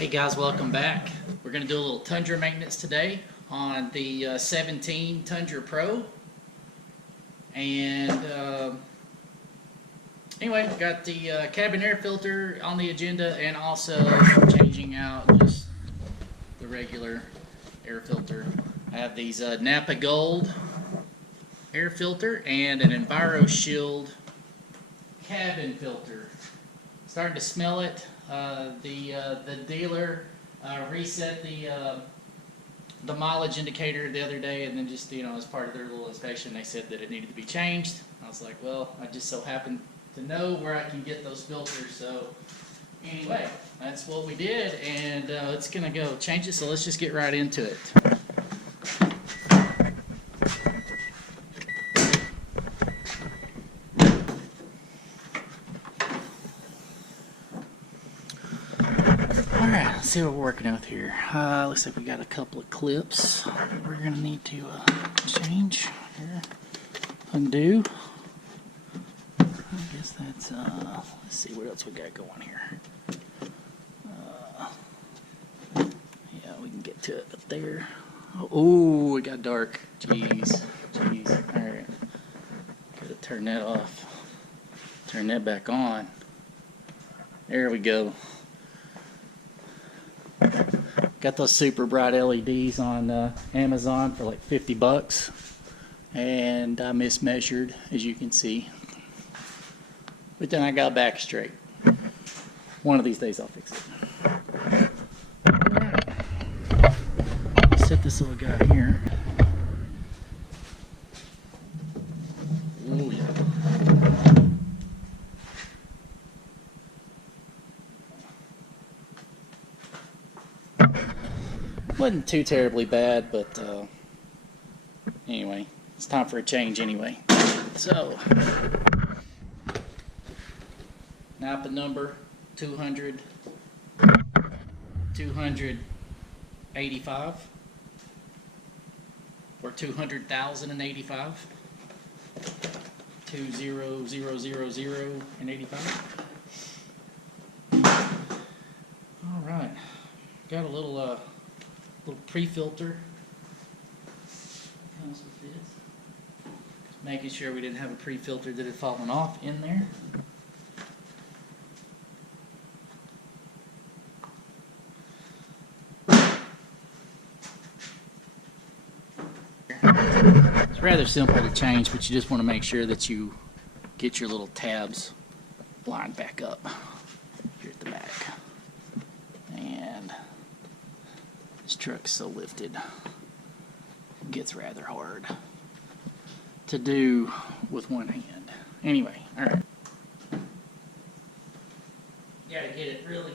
Hey guys, welcome back. We're going to do a little Tundra maintenance today on the 17 Tundra Pro. And anyway, we've got the cabin air filter on the agenda and also changing out just the regular air filter. I have these Napa Gold air filter and an Enviro Shield cabin filter. Starting to smell it. The dealer reset the mileage indicator the other day, and then just as part of their little inspection, they said that it needed to be changed. I was like, well, I just so happen to know where I can get those filters. So anyway, that's what we did, and it's gonna go change it. So let's just get right into it. Alright, let's see what we're working with here. Looks like we got a couple of clips that we're going to need to change here. Undo. I guess that's, let's see what else we got going here. Yeah, we can get to it up there. Oh, it got dark. Jeez. Alright. Gotta turn that off. Turn that back on. There we go. Got those super bright LEDs on Amazon for like 50 bucks, and I mismeasured, as you can see, but then I got back straight. One of these days I'll fix it. Alright. Set this little guy here. Oh yeah. Wasn't too terribly bad, but anyway, it's time for a change anyway. So, Napa number 285 or 200,085, 20000 and 85. All right, got a little pre-filter. Comes with this. Just making sure we didn't have a pre-filter that had fallen off in there. It's rather simple to change, but you just want to make sure that you get your little tabs lined back up here at the back. And this truck's so lifted, it gets rather hard to do with one hand. Anyway, alright. You gotta get it really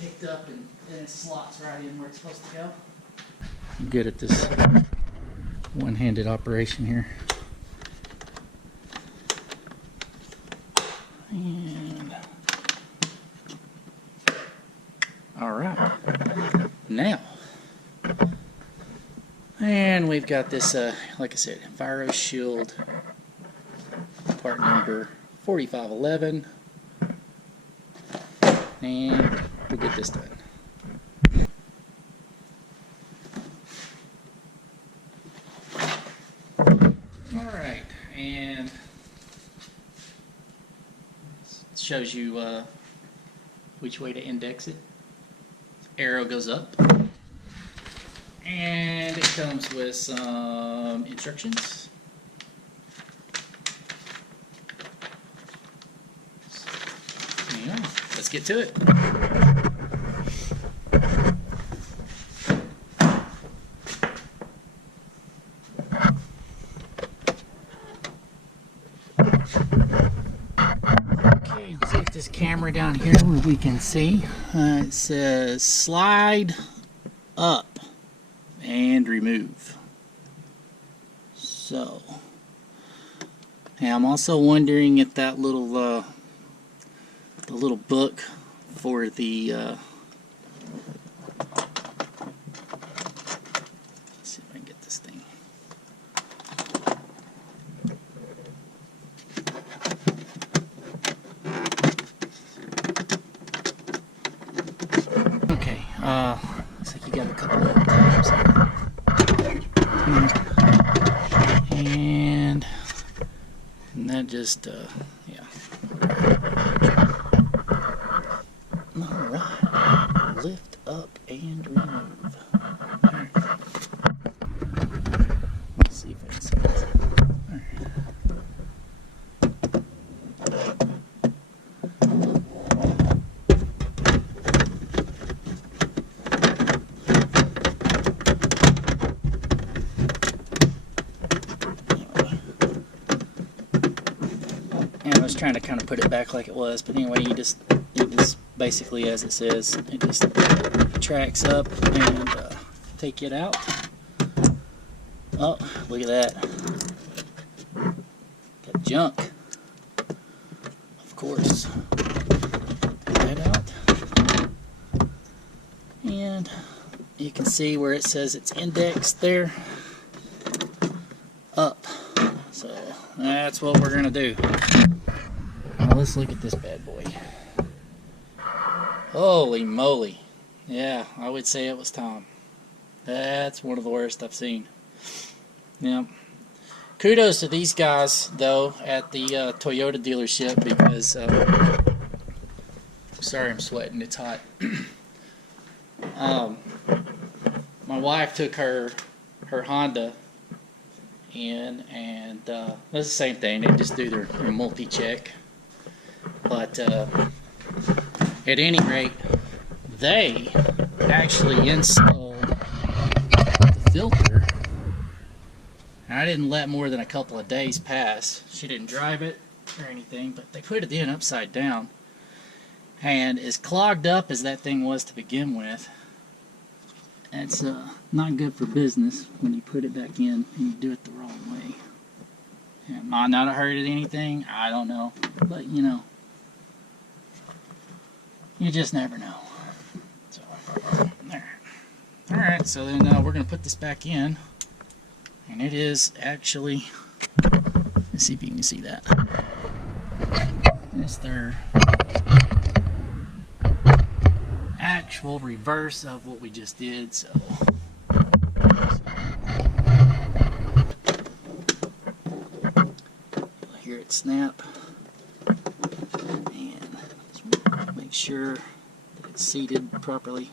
picked up and then it slots right in where it's supposed to go. I'm good at this one-handed operation here. And alright. Now, and we've got this, like I said, Enviro Shield, part number 4511, and we'll get this done. Alright, and it shows you which way to index it. Arrow goes up. And it comes with some instructions. Yeah, let's get to it. Okay, let's get this camera down here where we can see. It says slide up and remove. So, and I'm also wondering if that little the little book for the let's see if I can get this thing. Okay, Looks like you got a couple of tabs here. And that just, yeah. Alright. Lift up and remove. Alright. Let's see if I can see this. I was trying to kind of put it back like it was, but anyway, it just basically, as it says, it just tracks up and take it out. Oh, look at that. Got junk. Of course. Take that out. And you can see where it says it's indexed there. Up. So that's what we're going to do. Now let's look at this bad boy. Holy moly. Yeah, I would say it was time. That's one of the worst I've seen. Yeah. Kudos to these guys, though, at the Toyota dealership because... sorry, I'm sweating. It's hot. My wife took her Honda in, and that's the same thing. They just do their multi-check. But at any rate, they actually installed the filter. I didn't let more than a couple of days pass. She didn't drive it or anything, but they put it in upside down. And as clogged up as that thing was to begin with, it's not good for business when you put it back in and you do it the wrong way. It might not have hurted anything, I don't know. But, you know, you just never know. So, there. Alright, so then we're going to put this back in. And it is actually, let's see if you can see that. It's their actual reverse of what we just did. So you'll hear it snap. And let's make sure that it's seated properly.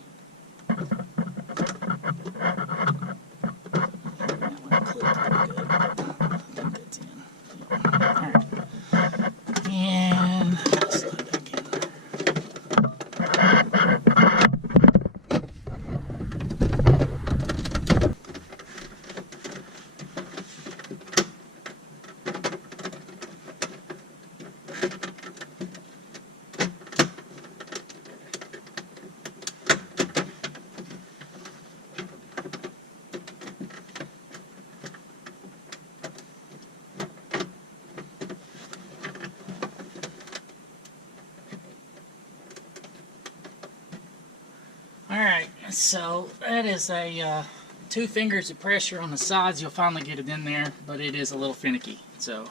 Alright, so that is a 2 fingers of pressure on the sides. You'll finally get it in there, but it is a little finicky. So,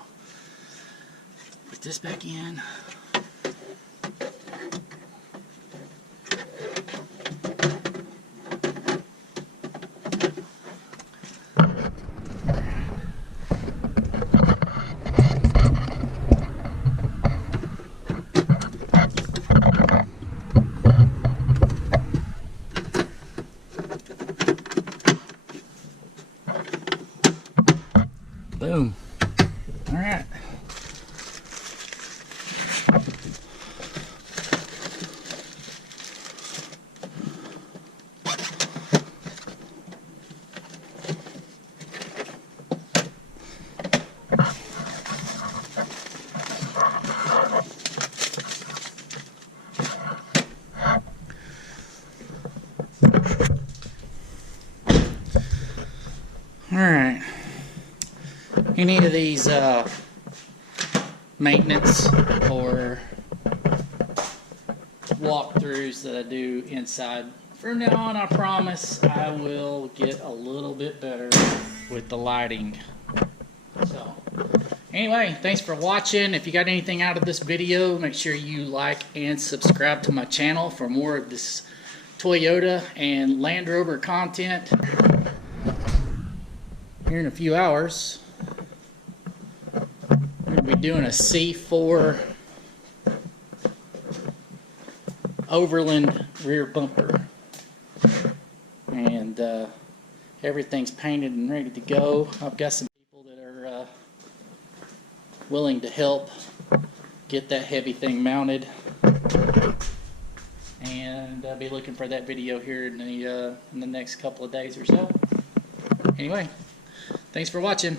put this back in. Boom. All right. All right. Any of these maintenance or walkthroughs that I do inside, from now on I promise I will get a little bit better with the lighting. So anyway, thanks for watching. If you got anything out of this video, make sure you like and subscribe to my channel for more of this Toyota and Land Rover content here in a few hours. We're going to be doing a C4 Overland rear bumper, and everything's painted and ready to go. I've got some people that are willing to help get that heavy thing mounted, and I'll be looking for that video here in the next couple of days or so. Anyway, thanks for watching.